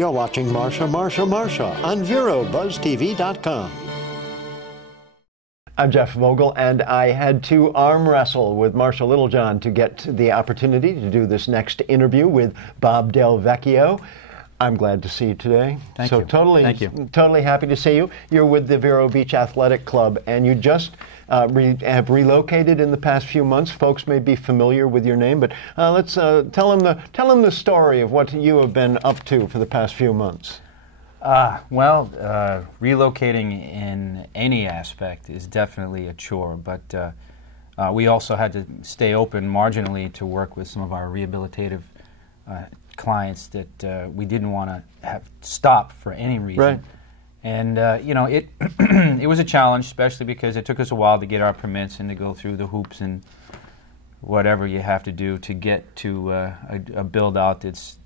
You're watching Marsha on VeroBuzzTV.com. I'm Jeff Vogel, and I had to arm wrestle with Marsha Littlejohn to get the opportunity to do this next interview with Bob Delvechio. I'm glad to see you today. Thank you. Thank you. Totally happy to see you. You're with the Vero Beach Athletic Club, and you just have relocated in the past few months. Folks may be familiar with your name, but let's tell them the story of what you have been up to for the past few months. Relocating in any aspect is definitely a chore, but we also had to stay open marginally to work with some of our rehabilitative clients that we didn't want to have stop for any reason. Right. And, you know, it was a challenge, especially because it took us a while to get our permits and to go through the hoops and whatever you have to do to get to a build-out that's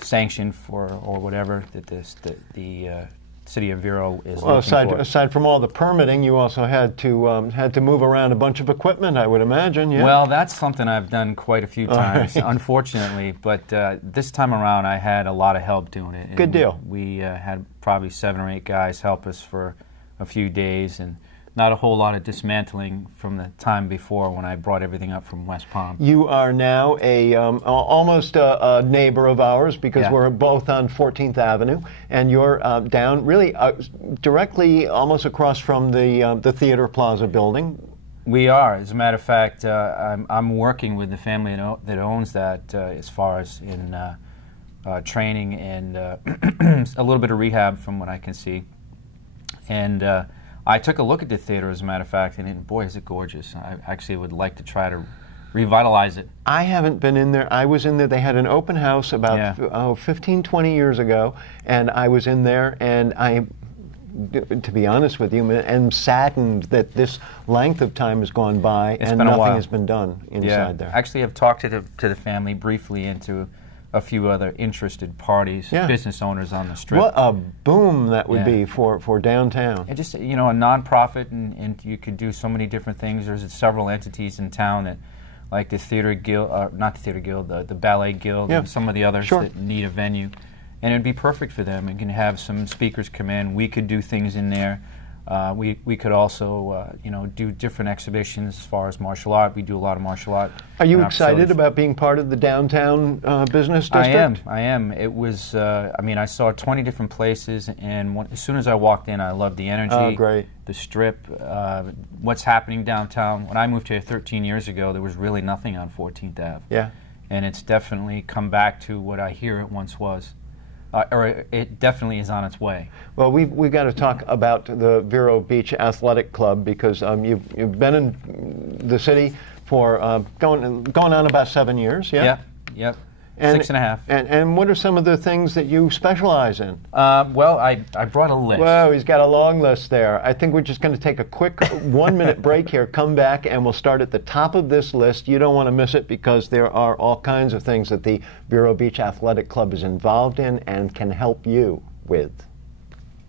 sanctioned for, or whatever, that the city of Vero is looking for. Aside from all the permitting, you also had to move around a bunch of equipment, I would imagine. Yeah. Well, that's something I've done quite a few times, unfortunately. But this time around, I had a lot of help doing it. Good deal. We had probably 7 or 8 guys help us for a few days, and not a whole lot of dismantling from the time before when I brought everything up from West Palm. You are now almost a neighbor of ours because we're both on 14th Avenue, and you're down really directly almost across from the Theater Plaza building. We are. As a matter of fact, I'm working with the family that owns that as far as in training and a little bit of rehab from what I can see. And I took a look at the theater, as a matter of fact, and boy, is it gorgeous. I actually would like to try to revitalize it. I haven't been in there. I was in there. They had an open house about 15, 20 years ago, and I was in there, and to be honest with you, am saddened that this length of time has gone by and nothing has been done inside there. Actually, I've talked to the family briefly and to a few other interested parties, business owners on the Strip. What a boom that would be for downtown. And just, you know, a nonprofit, and you could do so many different things. There's several entities in town that, like the Theater Guild, not the Theater Guild, the Ballet Guild, and some of the others that need a venue. And it'd be perfect for them. You can have some speakers come in. We could do things in there. We could also, you know, do different exhibitions as far as martial art. We do a lot of martial art. Are you excited about being part of the downtown business district? I am. It was, I mean, I saw 20 different places, and as soon as I walked in, I loved the energy. Oh, great. The Strip, what's happening downtown. When I moved here 13 years ago, there was really nothing on 14th Ave. Yeah. And it's definitely come back to what I hear it once was. Or it definitely is on its way. Well, we've got to talk about the Vero Beach Athletic Club because you've been in the city for going on about 7 years. Yeah. Yep. 6.5. And what are some of the things that you specialize in? Well, I brought a list. Whoa, he's got a long list there. I think we're just going to take a quick 1-minute break here, come back, and we'll start at the top of this list. You don't want to miss it because there are all kinds of things that the Vero Beach Athletic Club is involved in and can help you with.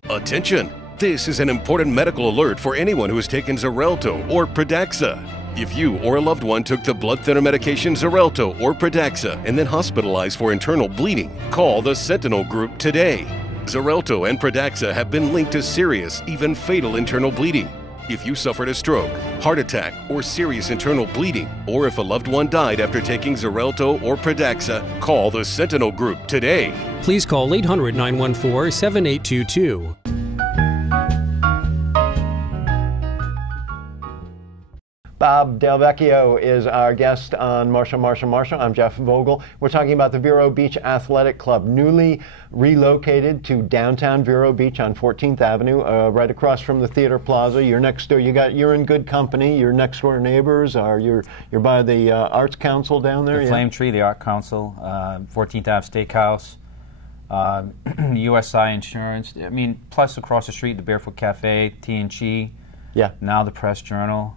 Attention! This is an important medical alert for anyone who has taken Xarelto or Pradaxa. If you or a loved one took the blood thinner medication Xarelto or Pradaxa and then hospitalized for internal bleeding, call the Sentinel Group today. Xarelto and Pradaxa have been linked to serious, even fatal internal bleeding. If you suffered a stroke, heart attack, or serious internal bleeding, or if a loved one died after taking Xarelto or Pradaxa, call the Sentinel Group today. Please call 800-914-7822. Bob Delvechio is our guest on Marsha. I'm Jeff Vogel. We're talking about the Vero Beach Athletic Club, newly relocated to downtown Vero Beach on 14th Avenue, right across from the Theater Plaza. You're next door. You're in good company. Your next door neighbors are you're by the Arts Council down there. The Flame Tree, the Art Council, 14th Ave Steakhouse, USI Insurance. I mean, plus across the street, the Barefoot Cafe, T&G. Yeah. Now the Press Journal,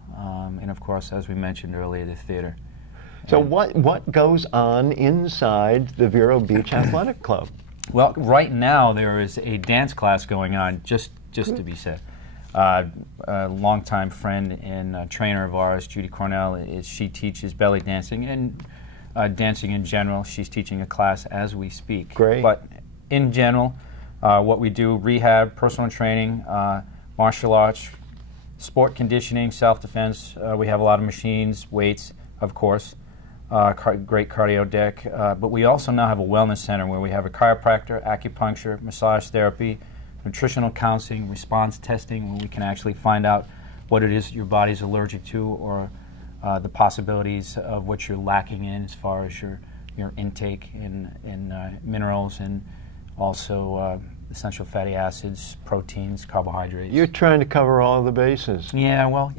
and of course, as we mentioned earlier, the theater. So what goes on inside the Vero Beach Athletic Club? Well, right now there is a dance class going on, just to be said. A longtime friend and trainer of ours, Judy Cornell, she teaches belly dancing, and dancing in general. She's teaching a class as we speak. Great. But in general, what we do, rehab, personal training, martial arts, sport conditioning, self-defense. We have a lot of machines, weights, of course, great cardio deck. But we also now have a wellness center where we have a chiropractor, acupuncture, massage therapy, nutritional counseling, response testing, where we can actually find out what it is your body's allergic to, or the possibilities of what you're lacking in as far as your intake in minerals, and also essential fatty acids, proteins, carbohydrates. You're trying to cover all the bases. Yeah, well,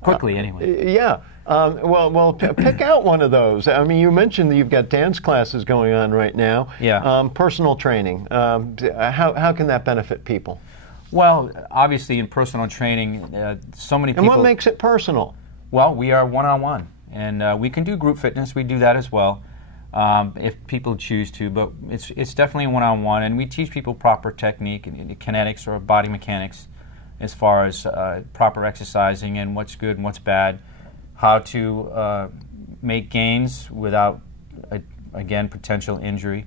quickly anyway. Yeah. Well, pick out one of those. I mean, you mentioned that you've got dance classes going on right now. Yeah. Personal training. How can that benefit people? Well, obviously in personal training, so many people... And what makes it personal? Well, we are one-on-one, and we can do group fitness. We do that as well, if people choose to, but it's definitely one-on-one, and we teach people proper technique and kinetics or body mechanics as far as proper exercising and what's good and what's bad, how to make gains without, again, potential injury.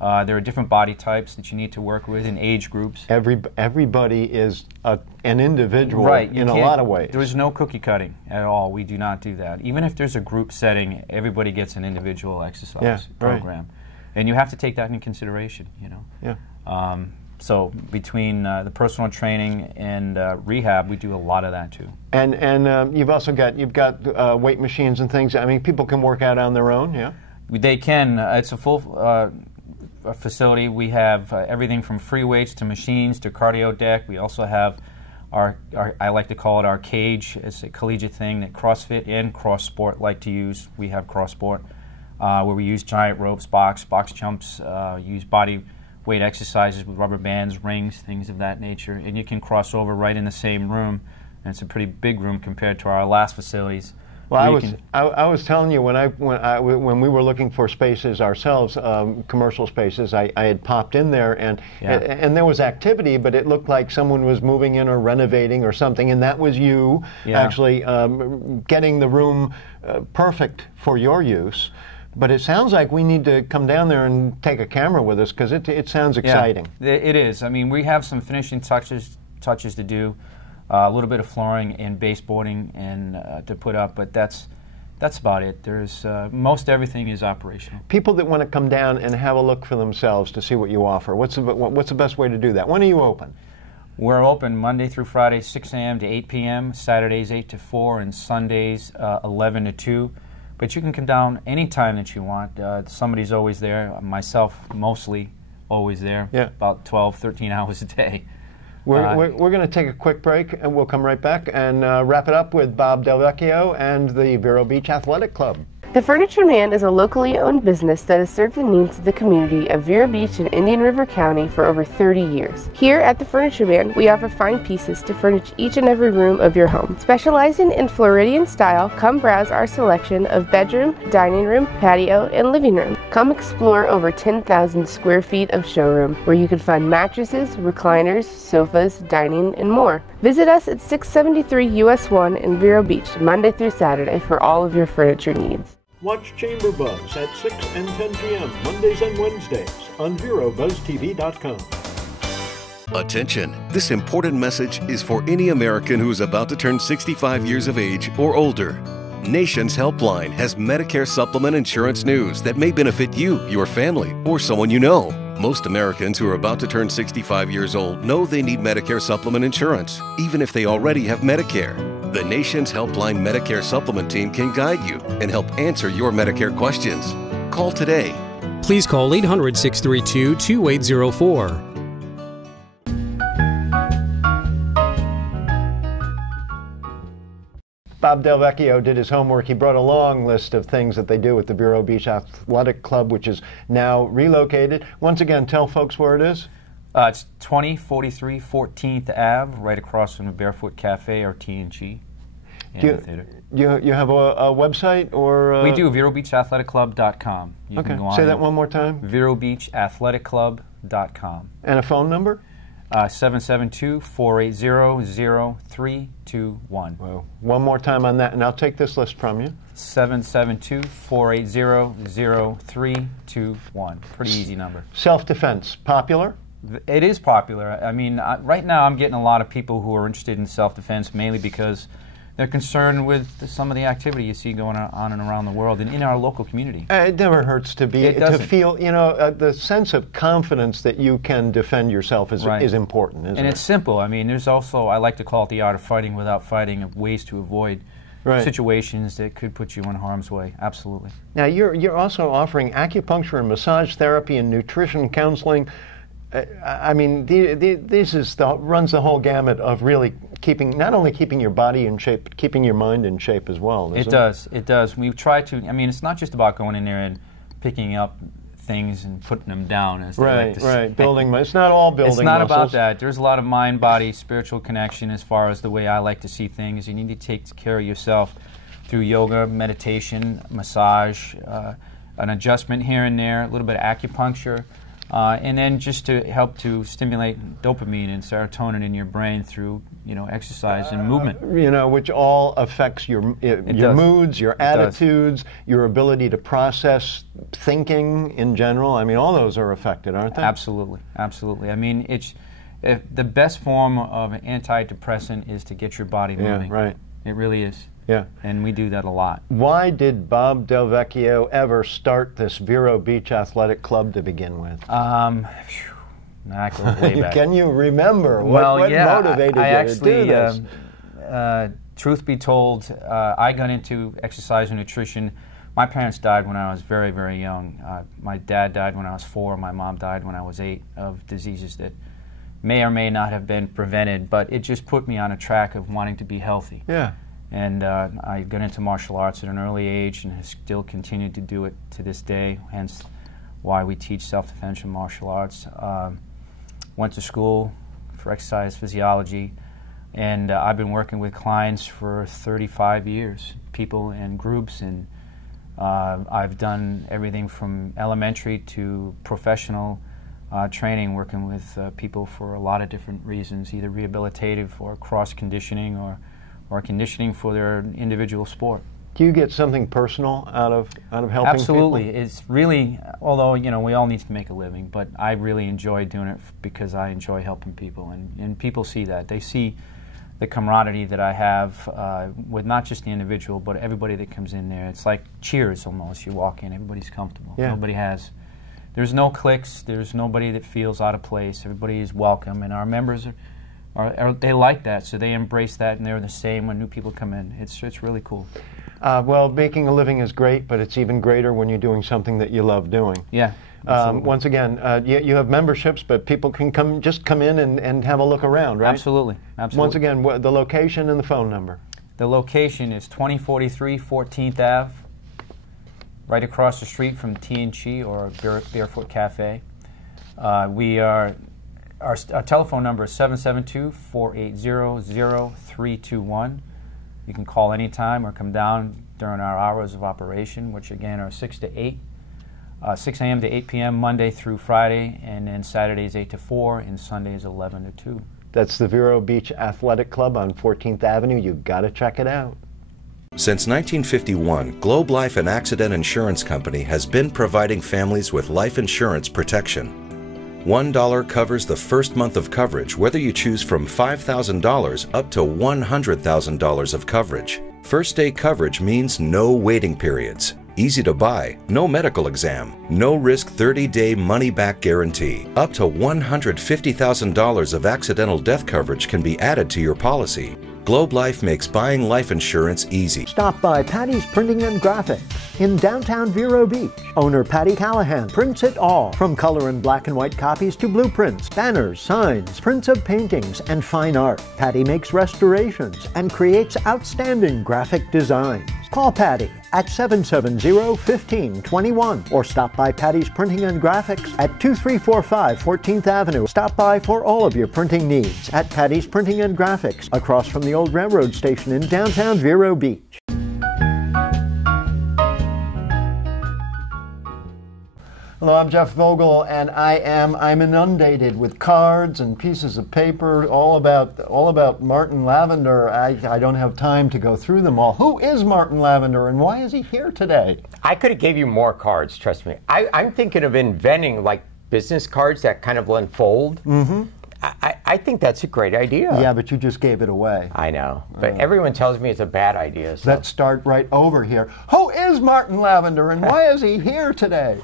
There are different body types that you need to work with in age groups. Everybody is an individual, right, in a lot of ways. There is no cookie cutting at all. We do not do that. Even if there's a group setting, everybody gets an individual exercise program. Right. And you have to take that into consideration, Yeah. So between the personal training and rehab, we do a lot of that too. And you've also got weight machines and things. I mean, people can work out on their own, yeah? They can. It's a full facility. We have everything from free weights to machines to cardio deck. We also have our I like to call it our cage. It's a collegiate thing that CrossFit and Cross Sport like to use. We have Cross Sport, where we use giant ropes, box jumps, use body weight exercises with rubber bands, rings, things of that nature. And you can cross over right in the same room. And it's a pretty big room compared to our last facilities. Well, I was telling you when we were looking for spaces ourselves, commercial spaces, I had popped in there and there was activity, but it looked like someone was moving in or renovating or something, and that was you actually getting the room perfect for your use. But it sounds like we need to come down there and take a camera with us, because it sounds exciting. Yeah, it is. I mean, we have some finishing touches to do. A little bit of flooring and baseboarding and to put up, but that's about it. There's most everything is operational. People that want to come down and have a look for themselves to see what you offer, what's the best way to do that? When are you open? We're open Monday through Friday, 6 a.m. to 8 p.m., Saturdays 8 to 4, and Sundays 11 to 2. But you can come down anytime that you want. Somebody's always there, myself mostly always there, about 12, 13 hours a day. We're going to take a quick break, and we'll come right back and wrap it up with Bob Delvechio and the Vero Beach Athletic Club. The Furniture Man is a locally owned business that has served the needs of the community of Vero Beach and Indian River County for over 30 years. Here at the Furniture Man, we offer fine pieces to furnish each and every room of your home. Specializing in Floridian style, come browse our selection of bedroom, dining room, patio, and living room. Come explore over 10,000 square feet of showroom, where you can find mattresses, recliners, sofas, dining, and more. Visit us at 673 US 1 in Vero Beach, Monday through Saturday, for all of your furniture needs. Watch Chamber Buzz at 6 and 10 p.m. Mondays and Wednesdays on VeroBuzzTV.com. Attention! This important message is for any American who is about to turn 65 years of age or older. Nation's Helpline has Medicare supplement insurance news that may benefit you, your family, or someone you know. Most Americans who are about to turn 65 years old know they need Medicare supplement insurance, even if they already have Medicare. The Nation's Helpline Medicare Supplement Team can guide you and help answer your Medicare questions. Call today. Please call 800-632-2804. Bob Delvechio did his homework. He brought a long list of things that they do at the Vero Beach Athletic Club, which is now relocated. Once again, tell folks where it is. It's 2043 14th Ave, right across from the Barefoot Cafe or T&G. Do you have a website? Or we do, VeroBeachAthleticClub.com. Okay, say that one more time. VeroBeachAthleticClub.com. And a phone number? 772-480-0321. Well, one more time on that, and I'll take this list from you. 772-480-0321. Pretty easy number. Self-defense, popular? It is popular. I mean, right now I'm getting a lot of people who are interested in self-defense, mainly because they're concerned with some of the activity you see going on and around the world and in our local community. It never hurts to feel, you know, the sense of confidence that you can defend yourself is important, isn't it? And it's simple. I mean, there's also, I like to call it the art of fighting without fighting, of ways to avoid situations that could put you in harm's way. Absolutely. Now, you're also offering acupuncture and massage therapy and nutrition counseling. I mean, this runs the whole gamut of really not only keeping your body in shape, but keeping your mind in shape as well. It does. It does. We've tried to. I mean, it's not just about going in there and picking up things and putting them down. As right. Building. It's not all building. It's not muscles. about that. There's a lot of mind, body, spiritual connection as far as the way I like to see things. You need to take care of yourself through yoga, meditation, massage, an adjustment here and there, a little bit of acupuncture. And then just to help to stimulate dopamine and serotonin in your brain through, you know, exercise and movement. You know, which all affects your moods, your attitudes, your ability to process thinking in general. I mean, all those are affected, aren't they? Absolutely, absolutely. I mean, the best form of an antidepressant is to get your body moving. Yeah, right. It really is. Yeah. And we do that a lot. Why did Bob Delvechio ever start this Vero Beach Athletic Club to begin with? That goes way back. Can you remember? What motivated you to do this? Truth be told, I got into exercise and nutrition. My parents died when I was very, very young. My dad died when I was 4. My mom died when I was 8 of diseases that may or may not have been prevented, but it just put me on a track of wanting to be healthy. Yeah. And I got into martial arts at an early age and have still continued to do it to this day, hence why we teach self-defense and martial arts. Went to school for exercise physiology, and I've been working with clients for 35 years, people in groups, and I've done everything from elementary to professional training, working with people for a lot of different reasons, either rehabilitative or cross-conditioning or conditioning for their individual sport. Do you get something personal out of helping Absolutely. people? It's really, although, you know, we all need to make a living, but I really enjoy doing it because I enjoy helping people, and people see that. They see the camaraderie that I have with not just the individual, but everybody that comes in there. It's like Cheers almost. You walk in, everybody's comfortable. Yeah. There's no cliques, there's nobody that feels out of place. Everybody is welcome, and our members they like that, so they embrace that, and they're the same when new people come in. It's really cool. Well, making a living is great, but it's even greater when you're doing something that you love doing. Yeah. Once again, you have memberships, but people can come in and have a look around, right? Absolutely. Once again, the location and the phone number. The location is 2043 14th Ave, right across the street from T&Chi or Barefoot Cafe. Our telephone number is 772-480-0321. You can call anytime or come down during our hours of operation, which again are 6 to 8, 6 a.m. to 8 p.m. Monday through Friday, and then Saturdays 8 to 4, and Sundays 11 to 2. That's the Vero Beach Athletic Club on 14th Avenue. You've got to check it out. Since 1951, Globe Life and Accident Insurance Company has been providing families with life insurance protection. $1 covers the first month of coverage, whether you choose from $5,000 up to $100,000 of coverage. First day coverage means no waiting periods, easy to buy, no medical exam, no risk 30-day money-back guarantee. Up to $150,000 of accidental death coverage can be added to your policy. Globe Life makes buying life insurance easy. Stop by Patty's Printing and Graphics in downtown Vero Beach. Owner Patty Callahan prints it all, from color and black and white copies to blueprints, banners, signs, prints of paintings, and fine art. Patty makes restorations and creates outstanding graphic designs. Call Patty at 770-1521 or stop by Patty's Printing and Graphics at 2345 14th Avenue. Stop by for all of your printing needs at Patty's Printing and Graphics across from the old railroad station in downtown Vero Beach. Hello, I'm Jeff Vogel, and I'm inundated with cards and pieces of paper all about Martin Lavender. I don't have time to go through them all. Who is Martin Lavender, and why is he here today? I could have gave you more cards, trust me. I'm thinking of inventing like business cards that kind of will unfold. Mm-hmm. I think that's a great idea. Yeah, but you just gave it away. I know, but everyone tells me it's a bad idea. So. Let's start right over here. Who is Martin Lavender, and why is he here today?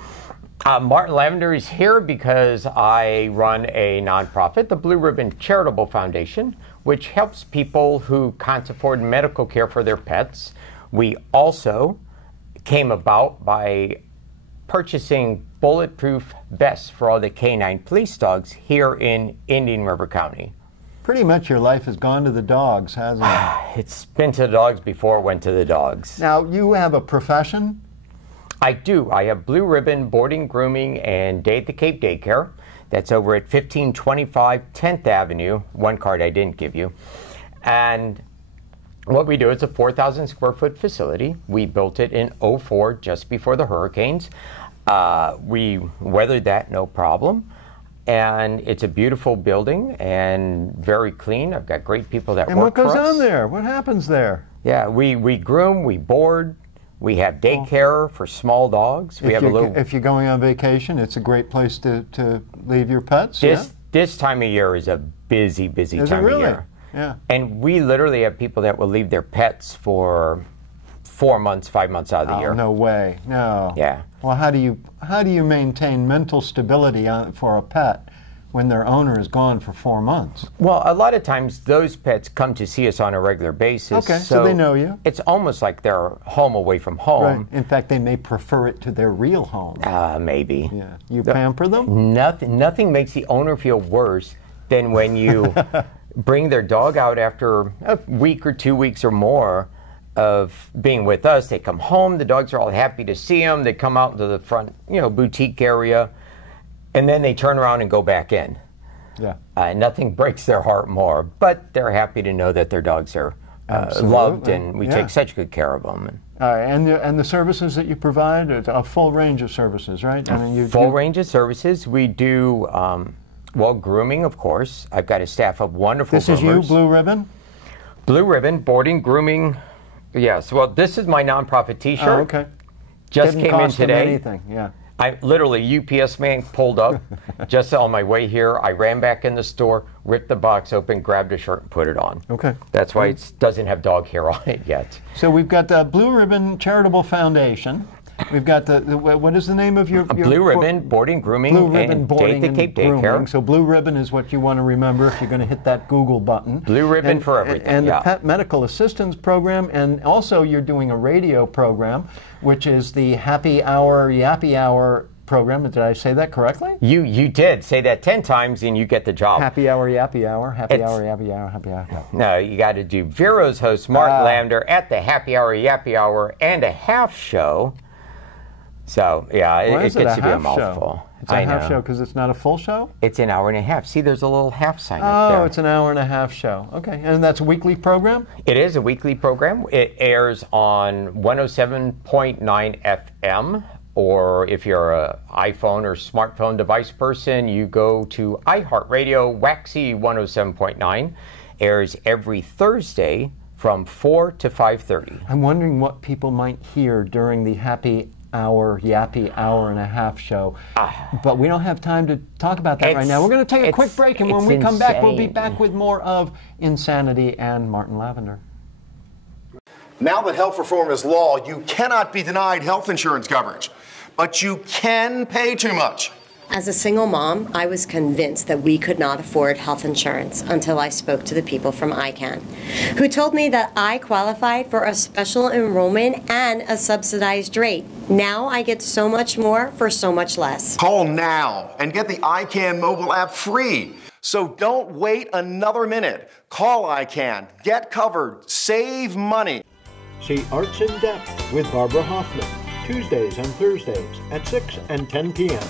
Martin Lavender is here because I run a nonprofit, the Blue Ribbon Charitable Foundation, which helps people who can't afford medical care for their pets. We also came about by purchasing bulletproof vests for all the K-9 police dogs here in Indian River County. Pretty much your life has gone to the dogs, hasn't it? It's been to the dogs before it went to the dogs. Now, you have a profession? I do. I have Blue Ribbon Boarding, Grooming, and Day at the Cape Daycare. That's over at 1525 10th Avenue. One card I didn't give you. And what we do is a 4,000 square foot facility. We built it in '04, just before the hurricanes. We weathered that no problem. And it's a beautiful building and very clean. I've got great people that work for us. And what goes on there? What happens there? Yeah, we groom, we board. We have daycare for small dogs. If you're going on vacation, it's a great place to leave your pets. This time of year is a busy time of year. Yeah. And we literally have people that will leave their pets for 4 months, 5 months out of the year. No way. No. Yeah. Well, how do you maintain mental stability for a pet when their owner is gone for 4 months? Well, a lot of times those pets come to see us on a regular basis. Okay, so they know you. It's almost like they're home away from home. Right. In fact, they may prefer it to their real home. Maybe. Yeah. You pamper them? Nothing makes the owner feel worse than when you bring their dog out after a week or 2 weeks or more of being with us. They come home, the dogs are all happy to see them. They come out into the front, boutique area. And then they turn around and go back in. Yeah. Nothing breaks their heart more, but they're happy to know that their dogs are loved, and we take such good care of them. And the services that you provide, a full range of services, right? Full range of services. We do, grooming, of course. I've got a staff of wonderful groomers. This is you, Blue Ribbon? Blue Ribbon, boarding, grooming. Yes. Well, this is my nonprofit T-shirt. Oh, okay. Just came in today. Anything. Yeah. I literally, UPS man pulled up just on my way here. I ran back in the store, ripped the box open, grabbed a shirt, and put it on. Okay. That's why it doesn't have dog hair on it yet. So we've got the Blue Ribbon Charitable Foundation. We've got what is the name of your Blue Ribbon Boarding, Grooming, Blue Ribbon and Boarding Day at the Cape and Daycare. Grooming. So Blue Ribbon is what you want to remember if you're going to hit that Google button. Blue Ribbon for everything. And the Pet Medical Assistance Program, and also you're doing a radio program, which is the Happy Hour, Yappy Hour program. Did I say that correctly? You did. Say that 10 times and you get the job. Happy Hour, Yappy Hour, Happy Hour, Yappy Hour, Happy Hour. No, you got to do Vero's host, Martin Lavender, at the Happy Hour, Yappy Hour, and a half show. So, yeah, it gets to be a mouthful. It's a half show because it's not a full show? It's an hour and a half. See, there's a little half sign up there. Oh, it's an hour and a half show. Okay, and that's a weekly program? It is a weekly program. It airs on 107.9 FM, or if you're an iPhone or smartphone device person, you go to iHeartRadio, Waxy 107.9. Airs every Thursday from 4 to 5:30. I'm wondering what people might hear during the Happy Hour, Yappy Hour and a Half show. But we don't have time to talk about that right now. We're going to take a quick break, and when we come back, we'll be back with more of Insanity and Martin Lavender. Now that health reform is law, you cannot be denied health insurance coverage, but you can pay too much. As a single mom, I was convinced that we could not afford health insurance until I spoke to the people from ICANN, who told me that I qualified for a special enrollment and a subsidized rate. Now I get so much more for so much less. Call now and get the ICANN mobile app free. So don't wait another minute. Call ICANN, get covered, save money. See Arts in Depth with Barbara Hoffman, Tuesdays and Thursdays at 6 and 10 p.m.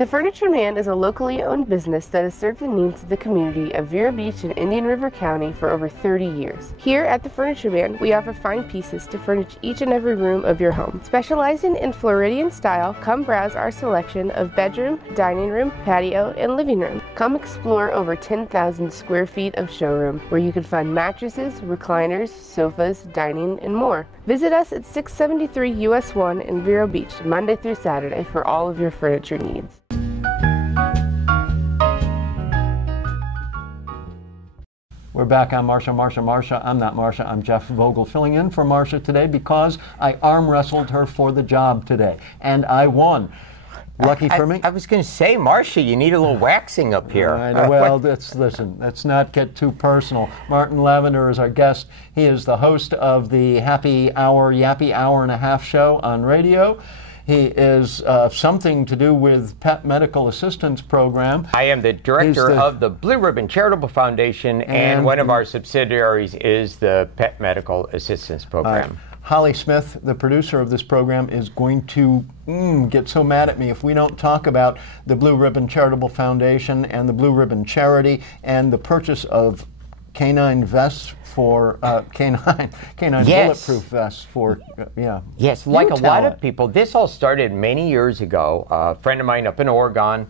The Furniture Man is a locally owned business that has served the needs of the community of Vero Beach and Indian River County for over 30 years. Here at the Furniture Man, we offer fine pieces to furnish each and every room of your home. Specializing in Floridian style, come browse our selection of bedroom, dining room, patio, and living room. Come explore over 10,000 square feet of showroom, where you can find mattresses, recliners, sofas, dining, and more. Visit us at 673 US 1 in Vero Beach, Monday through Saturday, for all of your furniture needs. We're back on Marsha. I'm not Marsha, I'm Jeff Vogel, filling in for Marsha today because I arm wrestled her for the job today, and I won. Lucky for me. I was going to say, Marsha, you need a little waxing up here. Well, listen, let's not get too personal. Martin Lavender is our guest. He is the host of the Happy Hour, Yappy Hour and a Half show on radio. He is something to do with Pet Medical Assistance Program. I am the director of the Blue Ribbon Charitable Foundation, and one of our subsidiaries is the Pet Medical Assistance Program. Holly Smith, the producer of this program, is going to get so mad at me if we don't talk about the Blue Ribbon Charitable Foundation and the Blue Ribbon Charity and the purchase of K-9 vests for K-9 bulletproof vests for Yes, like a lot of people. This all started many years ago. A friend of mine up in Oregon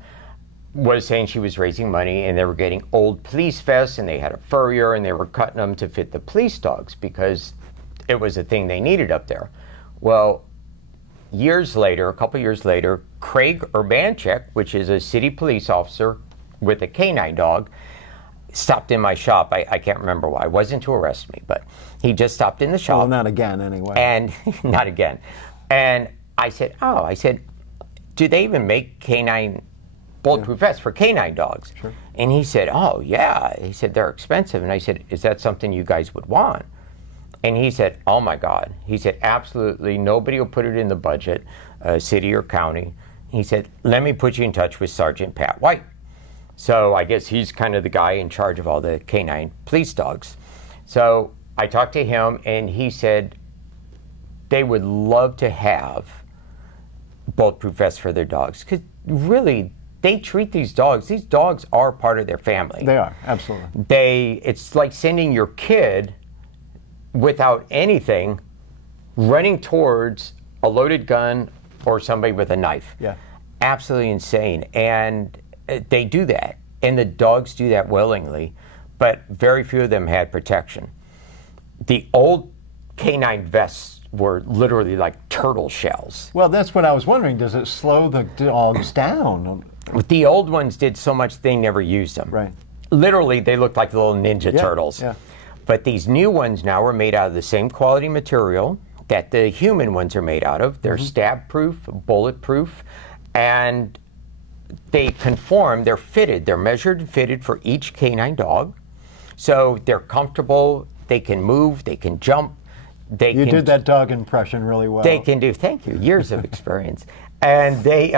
was saying she was raising money, and they were getting old police vests, and they had a furrier, and they were cutting them to fit the police dogs because it was a thing they needed up there. Well, a couple years later, Craig Urbanchek, which is a city police officer with a K-9 dog, stopped in my shop. I can't remember why. It wasn't to arrest me, but he just stopped in the shop. Well, not again, anyway. And not again. And I said, do they even make K-9 bulletproof vests for K-9 dogs? Sure. And he said, oh, yeah. He said, they're expensive. And I said, is that something you guys would want? And he said, oh, my God. He said, absolutely. Nobody will put it in the budget, city or county. He said, let me put you in touch with Sergeant Pat White. So I guess he's kind of the guy in charge of all the K-9 police dogs. So I talked to him, and he said they would love to have bulletproof vests for their dogs. Because really, they treat these dogs. These dogs are part of their family. They are, absolutely. It's like sending your kid without anything running towards a loaded gun or somebody with a knife. Yeah. Absolutely insane. And they do that, and the dogs do that willingly, but very few of them had protection. The old K-9 vests were literally like turtle shells. Well, that's what I was wondering. Does it slow the dogs down? The old ones did so much they never used them. Right. Literally, they looked like little ninja turtles. Yeah. But these new ones now are made out of the same quality material that the human ones are made out of. They're stab-proof, bulletproof, and they conform, they're fitted, they're measured and fitted for each K-9 dog. So they're comfortable, they can move, they can jump. You did that dog impression really well. They can do, thank you, years of experience. And they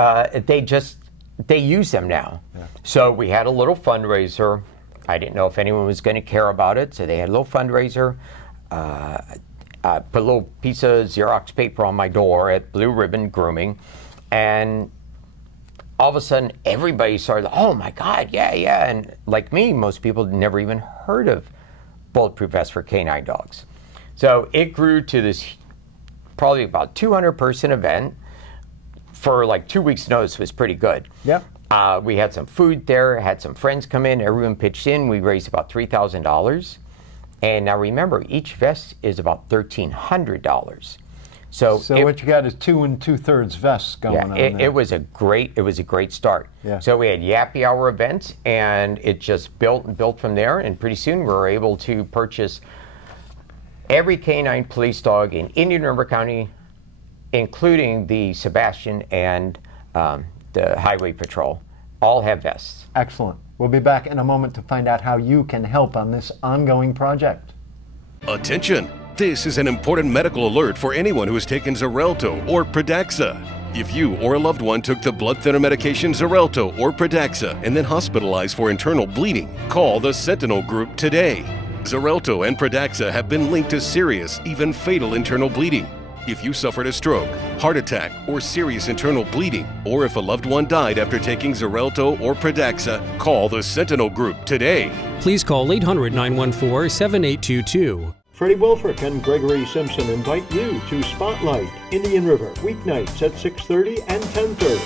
use them now. Yeah. So we had a little fundraiser. I didn't know if anyone was going to care about it, so they had a little fundraiser. Put a little piece of Xerox paper on my door at Blue Ribbon Grooming, and all of a sudden, everybody started, oh my God, yeah. And like me, most people never even heard of bulletproof vests for K-9 dogs. So it grew to this probably about 200-person event. For like 2 weeks' notice was pretty good. Yep. We had some food there, had some friends come in, everyone pitched in. We raised about $3,000. And now remember, each vest is about $1,300. So what you got is 2 2/3 vests going on there. It was a great start. Yeah. So we had Yappy Hour events, and it just built and built from there. And pretty soon we were able to purchase every K-9 police dog in Indian River County, including the Sebastian and the Highway Patrol. All have vests. Excellent. We'll be back in a moment to find out how you can help on this ongoing project. Attention! This is an important medical alert for anyone who has taken Xarelto or Pradaxa. If you or a loved one took the blood thinner medication Xarelto or Pradaxa and then hospitalized for internal bleeding, call the Sentinel Group today. Xarelto and Pradaxa have been linked to serious, even fatal internal bleeding. If you suffered a stroke, heart attack, or serious internal bleeding, or if a loved one died after taking Xarelto or Pradaxa, call the Sentinel Group today. Please call 800-914-7822. Freddie Wilfrick and Gregory Simpson invite you to Spotlight, Indian River, weeknights at 6:30 and 10:30.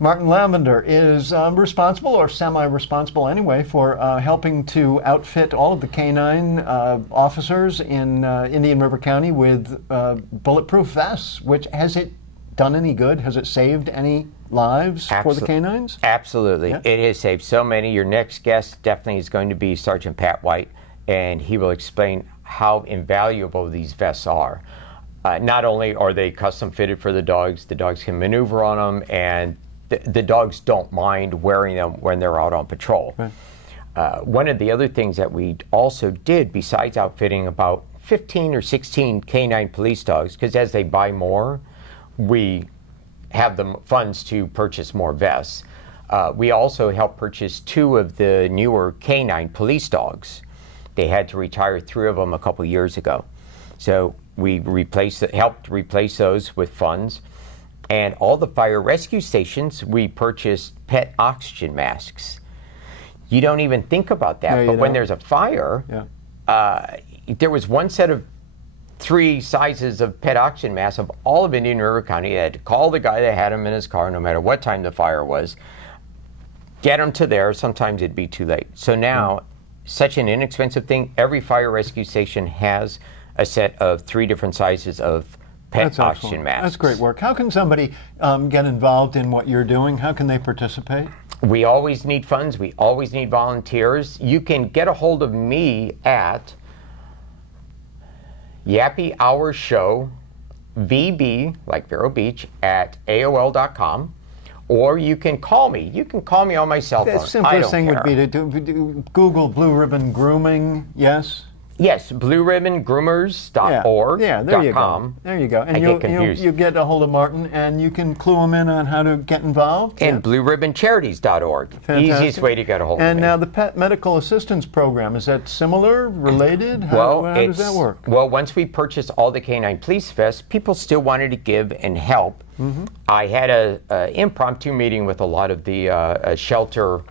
Martin Lavender is responsible, or semi-responsible anyway, for helping to outfit all of the K-9 officers in Indian River County with bulletproof vests. Which, has it done any good? Has it saved any lives for the K-9s? Absolutely. Yeah. It has saved so many. Your next guest definitely is going to be Sergeant Pat White, and he will explain how invaluable these vests are. Not only are they custom fitted for the dogs can maneuver on them, and the dogs don't mind wearing them when they're out on patrol. Right. One of the other things that we also did, besides outfitting about 15 or 16 K-9 police dogs, because as they buy more, we have the funds to purchase more vests. We also helped purchase 2 of the newer K-9 police dogs. They had to retire 3 of them a couple years ago. So we helped replace those with funds. And all the fire rescue stations, we purchased pet oxygen masks. You don't even think about that, but when there's a fire, there was one set of 3 sizes of pet oxygen masks of all of Indian River County. They had to call the guy that had them in his car, no matter what time the fire was, get them to there. Sometimes it'd be too late. So now, such an inexpensive thing, every fire rescue station has a set of 3 different sizes of pet oxygen masks. That's great work. How can somebody get involved in what you're doing? How can they participate? We always need funds. We always need volunteers. You can get a hold of me at Yappy Hour Show, VB, like Vero Beach, at AOL.com. Or you can call me. You can call me on my cell phone. The simplest thing would be to Google Blue Ribbon Grooming, yes? Yes, blueribbongroomers.org. Yeah, there you go. There you go. And you get a hold of Martin, and you can clue him in on how to get involved. And blueribboncharities.org. Fantastic. Easiest way to get a hold of me. And now the Pet Medical Assistance Program, is that similar, related? How does that work? Well, once we purchased all the K-9 police vests, people still wanted to give and help. Mm-hmm. I had an impromptu meeting with a lot of the shelter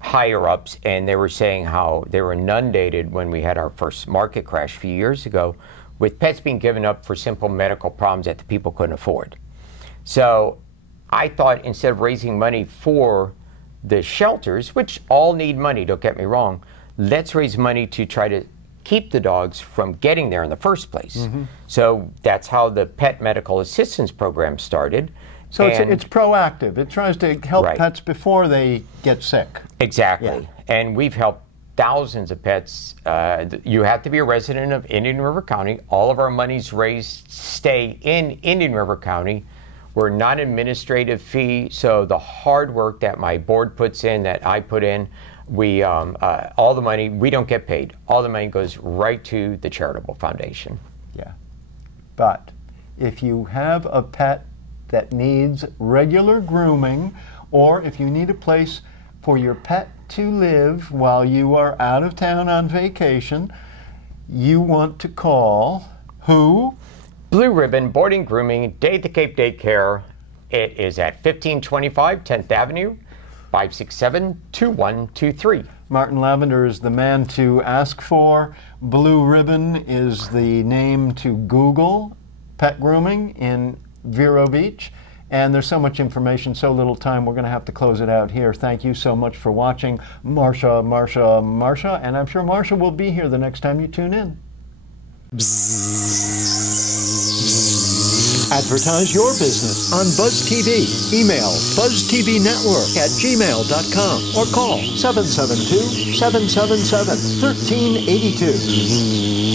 higher-ups, and they were saying how they were inundated when we had our first market crash a few years ago with pets being given up for simple medical problems that the people couldn't afford. So I thought, instead of raising money for the shelters, which all need money, don't get me wrong, let's raise money to try to keep the dogs from getting there in the first place. Mm-hmm. So that's how the Pet Medical Assistance Program started. So it's proactive. It tries to help pets before they get sick. Exactly. Yeah. And we've helped thousands of pets. You have to be a resident of Indian River County. All of our monies raised stay in Indian River County. We're not an administrative fee, so the hard work that my board puts in, that I put in, we all the money, we don't get paid. All the money goes right to the charitable foundation. Yeah. But if you have a pet that needs regular grooming, or if you need a place for your pet to live while you are out of town on vacation, you want to call who? Blue Ribbon Boarding, Grooming, Day at the Cape Daycare. It is at 1525 10th Avenue, 567-2123. Martin Lavender is the man to ask for. Blue Ribbon is the name to Google. Pet grooming in Vero Beach. And there's so much information, so little time, we're going to have to close it out here. Thank you so much for watching. Marsha, and I'm sure Marsha will be here the next time you tune in. Advertise your business on Buzz TV. Email buzztvnetwork@gmail.com or call 772-777-1382.